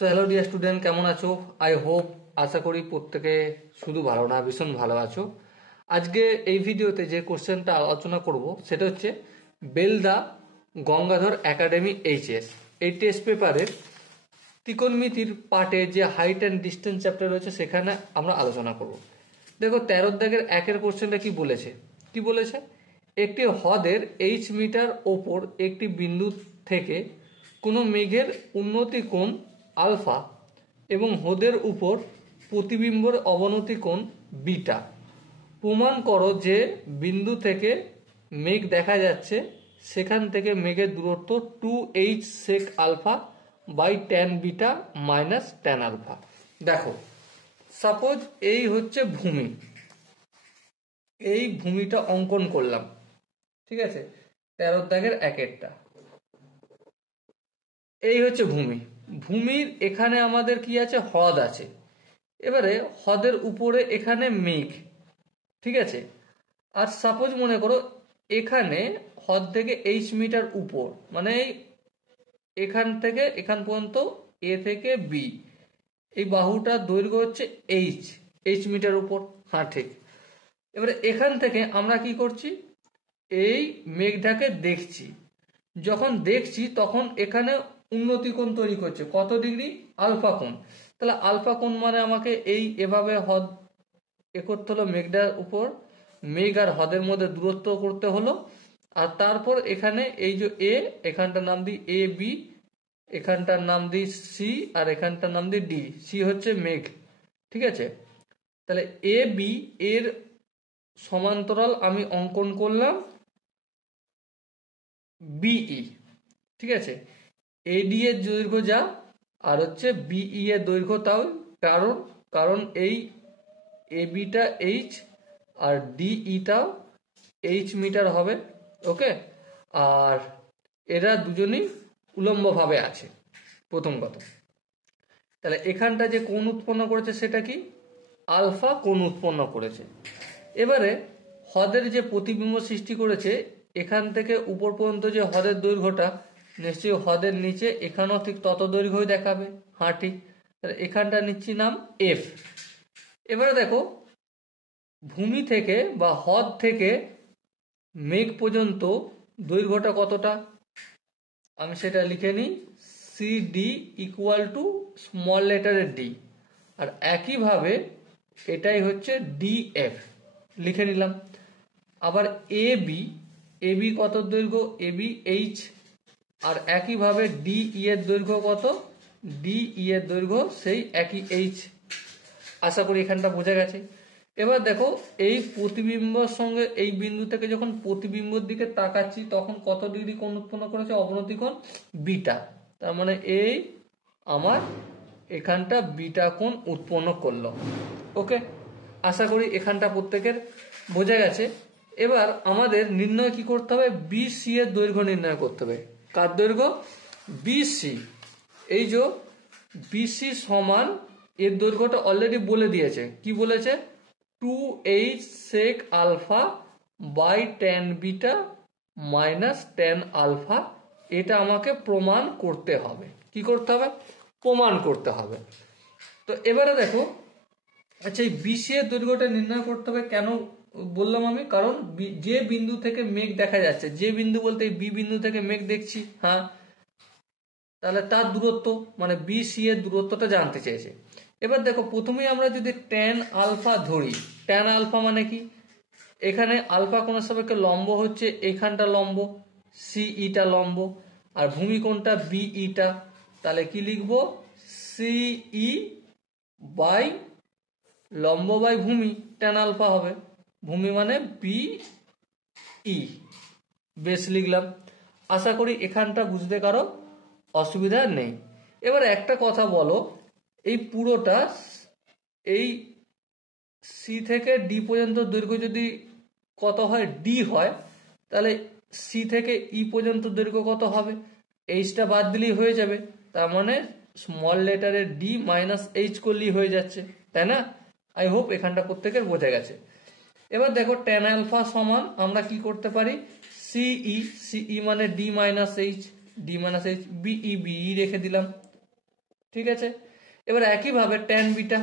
So hello dear student, কেমন আছো? I hope, আশা করি প্রত্যেকে শুধু ভালো না ভীষণ ভালো আছো। আজকে এই ভিডিওতে যে কোশ্চেনটা আলোচনা করব সেটা হচ্ছে বেলদা গঙ্গাধর একাডেমি এইচএস এই টেস্ট পেপারের ত্রিকোণমিতির পার্টে যে হাইট অ্যান্ড ডিস্টেন্স চ্যাপ্টার রয়েছে সেখানে আমরা আলোচনা করব। দেখো 13 দাগের একের কোশ্চেনটা কি বলেছে একটি হ্রদের এইচ মিটার ওপর একটি বিন্দু থেকে কোনো মেঘের উন্নতি কোণ আলফা এবং হ্রদের উপর প্রতিবিম্বের অবনতি কোণ বিটা। প্রমাণ করো যে বিন্দু থেকে মেঘ দেখা যাচ্ছে সেখান থেকে মেঘের দূরত্ব 2h sec alpha by tan beta minus tan alpha. দেখো সাপোজ এই হচ্ছে ভূমি, এই ভূমিটা অঙ্কন করলাম, ঠিক আছে? 13 দাগের একেরটা এই হচ্ছে ভূমি। ভূমির এখানে আমাদের কি আছে? হ্রদ আছে। এবারে হ্রদের উপরে এখানে মেঘ, ঠিক আছে? আর সাপোজ মনে করো এখানে হ্রদ থেকে এইচ মিটার উপর, মানে এখান থেকে এখান পর্যন্ত এ থেকে বি, এই বাহুটার দৈর্ঘ্য হচ্ছে এইচ মিটার উপর। হ্যাঁ ঠিক। এবারে এখান থেকে আমরা কি করছি? এই মেঘটাকে দেখছি। যখন দেখছি তখন এখানে উন্নতি কোণ তৈরি করছে কত ডিগ্রি? আলফা কোণ। তাহলে আলফা কোণ মানে আমাকে এই এভাবে হ্রদ এ করতে হলো, মেঘটার উপর মেঘ আর হ্রদের মধ্যে দূরত্ব করতে হলো। আর তারপর এখানে এই যে এ, এখানটার নাম দিই এ বি, এখানটার নাম দিই সি, আর এখানটার নাম দিই ডি। সি হচ্ছে মেঘ, ঠিক আছে? তাহলে এ বি এর সমান্তরাল আমি অঙ্কন করলাম বিই, ঠিক আছে? এডি এর দৈর্ঘ্য যা আর হচ্ছে বিই এর দৈর্ঘ্য তাও, কারণ এই এ beta H R ডিইটাও H metre হবে, ওকে? আর এরা দুজনই উলম্বভাবে আছে, প্রথম কথা। তাহলে এখানটা যে কোণ উৎপন্ন করেছে সেটা কি? আলফা কোণ উৎপন্ন করেছে। এবারে হ্রদের যে প্রতিবিম্ব সৃষ্টি করেছে এখান থেকে উপর পর্যন্ত যে হ্রদের দৈর্ঘ্যটা, নিশ্চয়ই হ্রদের নিচে এখানেও ঠিক তত দৈর্ঘ্যই দেখাবে। হ্যাঁ ঠিক। তাহলে এখানটা নিচ্ছি নাম এফ। এবারে দেখো ভূমি থেকে বা হ্রদ থেকে মেঘ পর্যন্ত দৈর্ঘ্যটা কতটা, আমি সেটা লিখে নিই C D equal to small লেটারের ডি, আর একইভাবে এটাই হচ্ছে ডিএফ লিখে নিলাম। আবার এ বি কত দৈর্ঘ্য? এ বি এইচ, আর একইভাবে ডিই এর দৈর্ঘ্য কত? ডিই এর দৈর্ঘ্য সেই একই এইচ। আশা করি এখানটা বোঝা গেছে। এবার দেখো এই প্রতিবিম্বর সঙ্গে এই বিন্দু থেকে যখন প্রতিবিম্বর দিকে তাকাচ্ছি তখন কত ডিগ্রি কোণ উৎপন্ন করেছে? অবনতি কোণ বিটা। তার মানে এই আমার এখানটা বিটা কোণ উৎপন্ন করলো, ওকে? আশা করি এখানটা প্রত্যেকের বোঝা গেছে। এবার আমাদের নির্ণয় কি করতে হবে? বিসি এর দৈর্ঘ্য নির্ণয় করতে হবে। কার দৈর্ঘ্য? বিসি। এই যে বিসি সমান, এর দৈর্ঘ্যটা অলরেডি বলে দিয়েছে। কি বলেছে? 2h sec alpha by tan beta minus tan alpha. এটা আমাকে প্রমাণ করতে হবে। কি করতে হবে? প্রমাণ করতে হবে। তো এবারে দেখো, আচ্ছা এই বিসি এর দৈর্ঘ্যটা নির্ণয় করতে হবে কেন বললাম আমি? কারণ যে বিন্দু থেকে মেঘ দেখা যাচ্ছে, যে বিন্দু বলতে এই বি বিন্দু থেকে মেঘ দেখছি, হ্যাঁ, তাহলে তার দূরত্ব মানে বিসি এর দূরত্বটা জানতে চেয়েছে। এবার দেখো প্রথমেই আমরা যদি tan আলফা ধরি, tan আলফা মানে কি? এখানে আলফা কোণের সাপেক্ষে লম্ব হচ্ছে এখানটা লম্ব, সিইটা লম্ব, আর ভূমি কোণটা বিইটা। তাহলে কি লিখবো? সিই বাই লম্ব বাই ভূমি, tan আলফা হবে। ভূমি মানে বিই, বেশ লিখলাম। আশা করি এখানটা বুঝতে কারো অসুবিধা নেই। এবার একটা কথা বলো, এই পুরোটা এই সি থেকে ডি পর্যন্ত দৈর্ঘ্য যদি কত হয়? ডি হয়, তাহলে সি থেকে ই পর্যন্ত দৈর্ঘ্য কত হবে? এইচটা বাদ দিলেই হয়ে যাবে। তার মানে স্মল লেটারের ডি মাইনাস এইচ করলেই হয়ে যাচ্ছে, তাই না? আই হোপ এখানটা প্রত্যেকের বোঝা গেছে। এবার দেখো tan আলফা সমান আমরা কি করতে পারি? সিই মানে ডি মাইনাস এইচ, বিই রেখে দিলাম। ঠিক আছে। এবার একইভাবে ট্যান বিটা,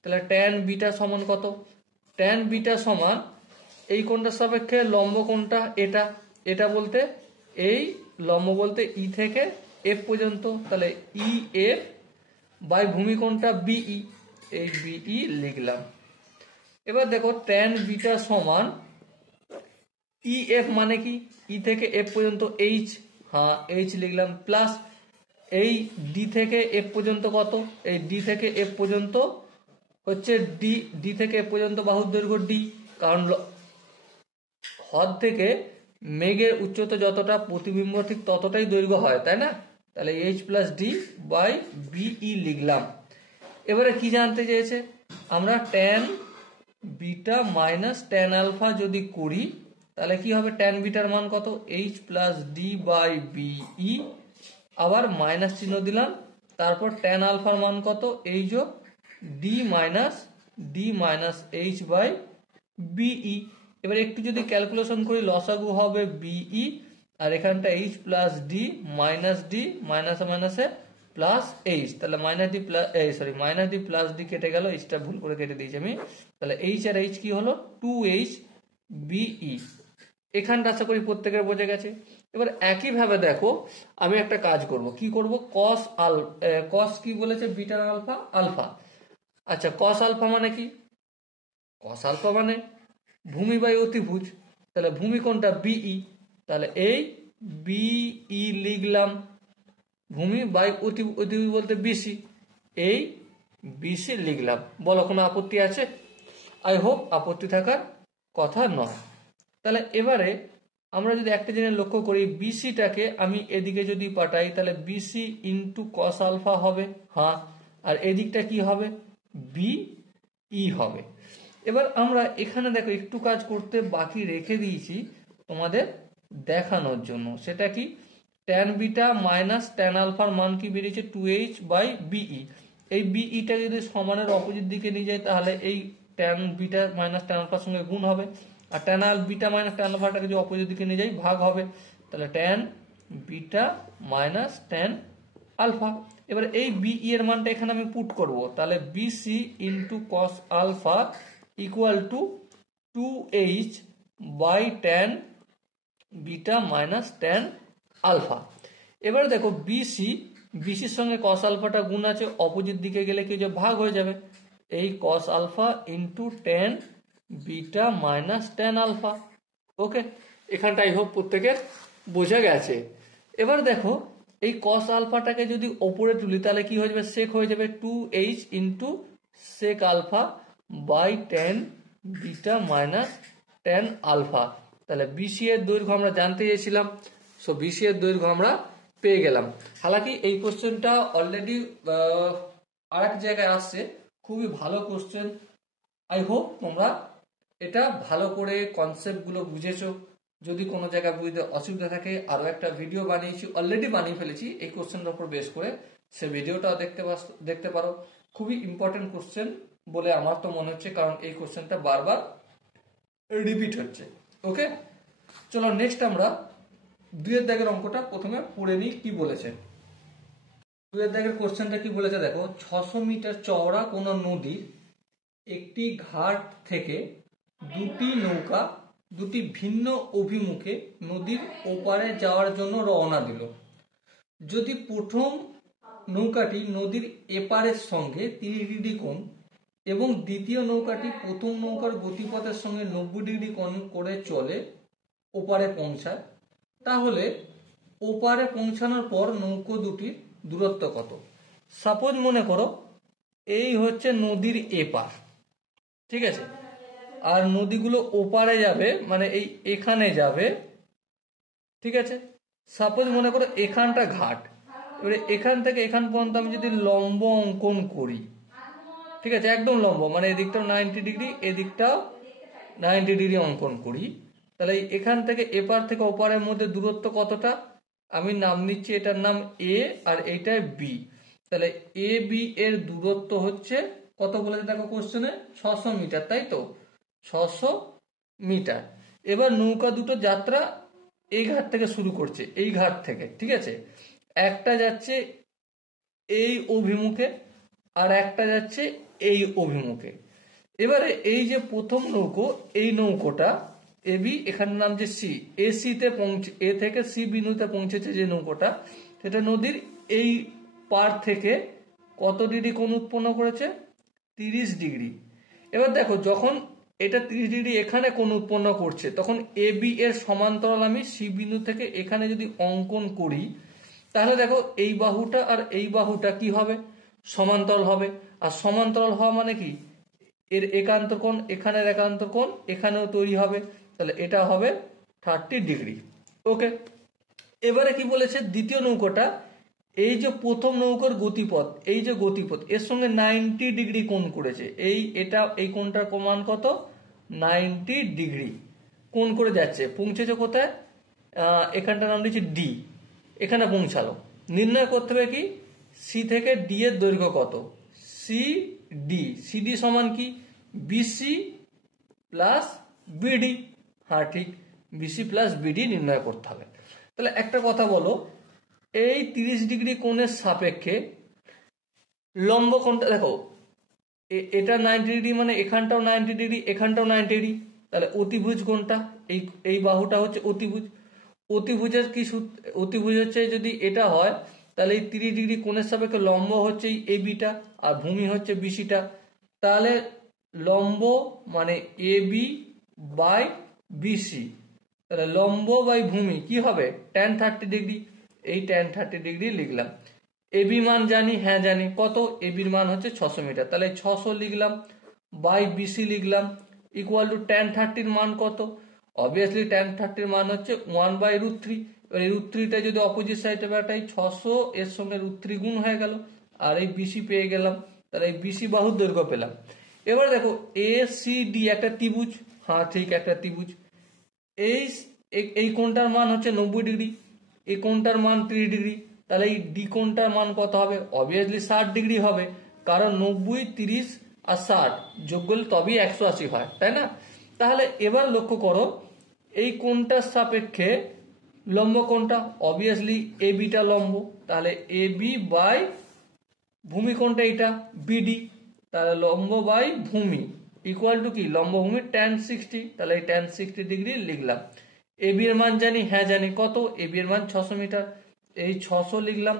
তাহলে ট্যান বিটা সমান কত? ট্যান বিটা সমান এই কোণটার সাপেক্ষে লম্ব কোণটা এটা, এটা বলতে এই লম্ব বলতে ই থেকে এফ পর্যন্ত, তাহলে ই এফ বাই ভূমি কোণটা বিই, এই বিই লিখলাম। এবার দেখো ট্যান বিটা সমান ই এফ মানে কি? ই থেকে এফ পর্যন্ত এইচ, হ্যাঁ এইচ লিখলাম, প্লাস এই ডি থেকে এফ পর্যন্ত কত? এই ডি থেকে এফ পর্যন্ত হচ্ছে ডি, ডি থেকে এফ পর্যন্ত বাহুর দৈর্ঘ্য ডি, কারণ হদ থেকে মেঘের উচ্চতা যতটা প্রতিবিম্ব ঠিক ততটাই দৈর্ঘ্য হয়, তাই না? তাহলে H plus D by BE লিখলাম। এবারে কি জানতে চেয়েছে? আমরা tan beta minus tan alpha যদি করি তাহলে কি হবে? ট্যান বিটার মান কত? H plus D by BE, আবার মাইনাস চিহ্ন দিলাম, তারপর ট্যান আলফার মান কত? এই যোগ D minus H by BE. এবার একটু যদি ক্যালকুলেশন করি লসাগু হবে বিই, আর এখানটা এইচ প্লাস ডি মাইনাসে মাইনাসে প্লাস এইচ, তাহলে মাইনাস ডি প্লাস ডি কেটে গেল, এইচটা ভুল করে কেটে দিয়েছি আমি, তাহলে এইচ আর এইচ কি হলো? 2h BE. এখানটা আশা করি প্রত্যেকের বোঝা গেছে। এবার একইভাবে দেখো আমি একটা কাজ করব, কি করব? কস কি বলেছে? Beta alpha alpha. আচ্ছা কস আলফা মানে কি? কস আলফা মানে ভূমি বাই অতিভুজ, তাহলে ভূমি কোণটা বিই, তাহলে এই বিই লিখলাম, ভূমি বাই অতিভুজ বলতে বিসি, এই বিসি লিখলাম। বলো কোনো আপত্তি আছে? আই হোপ আপত্তি থাকার কথা নয়। তাহলে এবারে আমরা যদি একটা জিনিস লক্ষ্য করি, বিসিটাকে আমি এদিকে যদি পাঠাই তাহলে বিসি ইন্টু কস আলফা হবে, হ্যাঁ, আর এদিকটা কি হবে? বিই হবে। এবার আমরা এখানে দেখো একটু কাজ করতে বাকি রেখে দিয়েছি তোমাদের দেখানোর জন্য, সেটা কি? ট্যান বিটা মাইনাস ট্যান আলফার মান কি বেরিয়েছে? 2h by BE. এই বিইটা যদি সমানের অপোজিট দিকে নিয়ে যায় তাহলে এই ট্যান বিটা মাইনাস ট্যান আলফার সঙ্গে গুণ হবে, আর ট্যান বিটা মাইনাস ট্যান আলফাটাকে যদি অপোজিট দিকে নিয়ে যাই ভাগ হবে, তাহলে tan beta minus tan alpha. এবার এই বিই এর মানটা এখানে আমি পুট করব, তাহলে BC into cos alpha equal to 2h by tan beta minus tan alpha. এবার দেখো বিসির সঙ্গে কস আলফাটা গুণ আছে, অপোজিট দিকে গেলে কি যে ভাগ হয়ে যাবে, এই cos alpha into tan beta minus tan alpha. Okay, এখানটা আই হোপ প্রত্যেকের বোঝা গেছে। এবার দেখো এই কস আলফাটাকে যদি ওপরে তুলি তাহলে কি হয়ে যাবে? সেক হয়ে যাবে 2h into sec alpha by tan beta minus tan alpha. তাহলে বিসি এর দৈর্ঘ্য আমরা জানতে চেয়েছিলাম, সো বিসি এর দৈর্ঘ্য আমরা পেয়ে গেলাম। হালাকি এই কোশ্চেনটা অলরেডি আরেক জায়গায় আসছে, খুবই ভালো কোশ্চেন। আই হোপ তোমরা এটা ভালো করে কনসেপ্টগুলো বুঝেছো। যদি কোনো জায়গায় বুঝতে অসুবিধা থাকে আরও একটা ভিডিও বানিয়েছি, অলরেডি বানিয়ে ফেলেছি এই কোশ্চেনের উপর বেস করে, সে ভিডিওটাও দেখতে পারো। খুবই ইম্পর্টেন্ট কোশ্চেন বলে আমার তো মনে হচ্ছে, কারণ এই কোশ্চেনটা বারবার রিপিট হচ্ছে। ওকে, চলো নেক্সট আমরা 2 দাগের অঙ্কটা প্রথমে পড়ে নিই কি বলেছে। 2 দাগের কোশ্চেনটা কি বলেছে দেখো, 600 মিটার চওড়া কোনো নদীর একটি ঘাট থেকে দুটি নৌকা দুটি ভিন্ন অভিমুখে নদীর ওপারে যাওয়ার জন্য রওনা দিল। যদি প্রথম নৌকাটি নদীর এপারের সঙ্গে 30 ডিগ্রি কোণ এবং দ্বিতীয় নৌকাটি প্রথম নৌকার গতিপথের সঙ্গে 90 ডিগ্রি কোণ করে চলে ওপারে পৌঁছায়, তাহলে ওপারে পৌঁছানোর পর নৌকো দুটির দূরত্ব কত? সাপোজ মনে করো এই হচ্ছে নদীর এপার, ঠিক আছে, আর নদীগুলো ওপারে যাবে মানে এই এখানে যাবে, ঠিক আছে। সাপোজ মনে করো এখানটা ঘাট, এবারে এখান থেকে এখান পর্যন্ত আমি যদি লম্ব অঙ্কন করি, ঠিক আছে, একদম লম্ব, মানে এদিকটাও 90 ডিগ্রি এদিকটাও 90 ডিগ্রি অঙ্কন করি, তাহলে এখান থেকে এপার থেকে ওপারের মধ্যে দূরত্ব কতটা? আমি নাম নিচ্ছি এটার নাম এ আর এইটা বি। তাহলে এ বি এর দূরত্ব হচ্ছে কত বলেছে দেখো কোশ্চেনে? 600 মিটার, তাই তো, 600 মিটার। এবার নৌকা দুটো যাত্রা এই ঘাট থেকে শুরু করছে, এই ঘাট থেকে, ঠিক আছে, একটা যাচ্ছে এই অভিমুখে আর একটা যাচ্ছে এই অভিমুখে। এবারে এই যে প্রথম নৌকো, এই নৌকোটা এবি, এখানে নাম যে সি, এ থেকে সি বিন্দুতে পৌঁছেছে যে নৌকোটা, সেটা নদীর এই পার থেকে কত ডিগ্রি কোণ উৎপন্ন করেছে? 30 ডিগ্রি। এবার দেখো যখন এটা 30 ডিগ্রি এখানে কোণ উৎপন্ন করছে, তখন এ বি এর সমান্তরাল আমি সি বিন্দু থেকে এখানে যদি অঙ্কন করি, তাহলে দেখো এই বাহুটা আর এই বাহুটা কি হবে? সমান্তরাল হবে। আর সমান্তরাল হওয়া মানে কি? এর একান্ত কোণ, এখানের একান্ত কোণ এখানেও তৈরি হবে, তাহলে এটা হবে 30 ডিগ্রি। ওকে, এবারে কি বলেছে দ্বিতীয় নৌকোটা, এই যে প্রথম নৌকোর গতিপথ, এই যে গতিপথ এর সঙ্গে 90 ডিগ্রি কোণ করেছে। এই কোণটার মান কত? 90 ডিগ্রি কোণ করে যাচ্ছে। পৌঁছেছে কোথায়? এখানটার নাম দিয়েছে ডি, এখানে পৌঁছালো। নির্ণয় করতে হবে কি? সি থেকে ডি এর দৈর্ঘ্য কত? সিডি সমান কি? BC plus BD. হ্যাঁ ঠিক, বিসি প্লাস বিডি নির্ণয় করতে হবে। তাহলে একটা কথা বলো, এই 30 ডিগ্রি কোণের সাপেক্ষে লম্ব কোণটা দেখো, এটা 90 ডিগ্রি মানে এখানটাও 90 ডিগ্রি, এখানটাও 90 ডিগ্রি, তাহলে অতিভুজ কোণটা এই বাহুটা হচ্ছে অতিভুজ। অতিভুজের কি সূত্র? অতিভুজ হচ্ছে যদি এটা হয়, তাহলে এই 30 ডিগ্রি কোণের সাপেক্ষে লম্ব হচ্ছে এই এবিটা আর ভূমি হচ্ছে বিসিটা। তাহলে লম্ব মানে এবি বাই বিসি, তাহলে লম্ব বাই ভূমি কি হবে? tan 30 degree. এই tan 30 ডিগ্রি লিখলাম। এবি মান জানি, হ্যাঁ জানি, কত? এবির মান হচ্ছে 600 মিটার, তাহলে 600 লিখলাম বাই বিসি লিখলাম ইকুয়াল টু tan 30 মান কত? অবভিয়াসলি tan 30 মান হচ্ছে 1/√3। এবার এই √3টা যদি অপোজিট সাইডে পাঠাই, 600 এর সঙ্গে √3 গুণ হয়ে গেল, আর এই বিসি পেয়ে গেলাম, তাহলে এই বিসি বাহুর দৈর্ঘ্য পেলাম। এবার দেখো এ সি ডি একটা ত্রিভুজ, হ্যাঁ ঠিক একটা ত্রিভুজ। এই কোণটার মান হচ্ছে 90 ডিগ্রি, এই কোণটার মান 30 ডিগ্রি, তাহলে এই ডি কোণটার মান কত হবে? অবভিয়াসলি 60 ডিগ্রি হবে, কারণ 90, 30 আর 60 যোগ করলে তবেই 180 হয়, তাই না? তাহলে এবার লক্ষ্য করো, এই কোণটার সাপেক্ষে লম্ব কোণটা, অবভিয়াসলি এ বিটা লম্ব, তাহলে এ বি বাই ভূমি কোণটা এটা বিডি, তাহলে লম্ব বাই ভূমি ইকুয়াল টু কি? লম্ব ভূমি tan 60, তাহলে এই tan 60 ডিগ্রি লিখলাম। এবি এর মান জানি, হ্যাঁ জানি, কত? এবি এর মান 600 মিটার, এই 600 লিখলাম।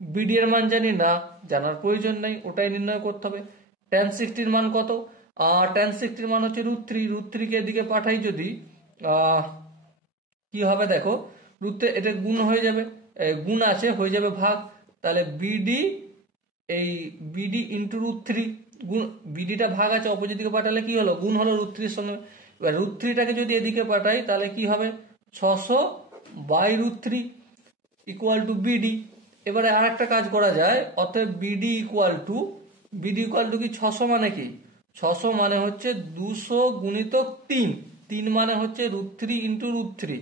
বিডি এর মান জানি না, জানার প্রয়োজন নেই, ওটাই নির্ণয় করতে হবে। tan 60 এর মান কত? tan 60 এর মান হচ্ছে √3 কে এদিকে পাঠাই যদি কি হবে দেখো, √3 এটা গুণ হয়ে যাবে, গুণ আছে হয়ে যাবে ভাগ, তাহলে বিডি এই বিডি ইন্টু √3 গুণ, বিডিটা ভাগ আছে অপোজিট দিকে পাঠালে কি হলো? গুণ হলো √3 এর সঙ্গে। এবার √3টাকে যদি এদিকে পাঠাই তাহলে কি হবে? 600 বাই √3 ইকুয়াল টু বিডি। এবারে আর একটা কাজ করা যায়, অর্থাৎ বিডি ইকুয়াল টু কি? 600 মানে কি? 600 মানে হচ্ছে 200 গুণিতক 3 মানে হচ্ছে √3 ইন্টু √3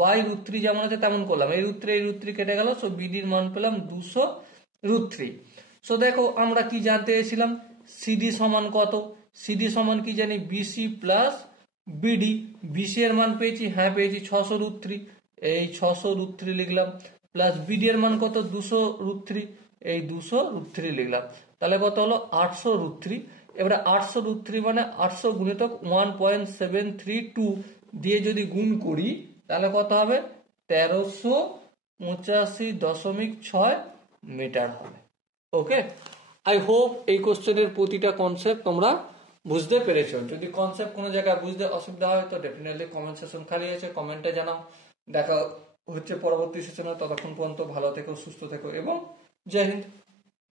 বাই √3, যেমন আছে তেমন করলাম। এই √3 কেটে গেল, সো বিডির মান পেলাম 200 √3। সো দেখো আমরা কি জানতে চেয়েছিলাম? সিডি সমান কত? সিডি সমান কি জানি? BC plus BD. বিসি এর মান পেয়েছি, হ্যাঁ পেয়েছি 600 √3, এই 600 √3 লিখলাম, প্লাস বিডি এর মান কত? 200 √3, এই 200 √3 লিখলাম, তাহলে কত হলো? 800 √3। এবারে 800 √3 মানে 800 গুণিতক 1.732 দিয়ে যদি গুণ করি তাহলে কত হবে? 1385.6 মিটার হবে। ওকে, আই হোপ এই কোশ্চেনের প্রতিটা কনসেপ্ট তোমরা বুঝতে পেরেছো। যদি কনসেপ্ট কোনো জায়গায় বুঝতে অসুবিধা হয় তো ডেফিনেটলি কমেন্ট সেকশন খালি আছে, কমেন্টে জানাও। দেখা হচ্ছে পরবর্তী সেশনে, ততক্ষণ পর্যন্ত ভালো থেকো, সুস্থ থেকো এবং জয় হিন্দ।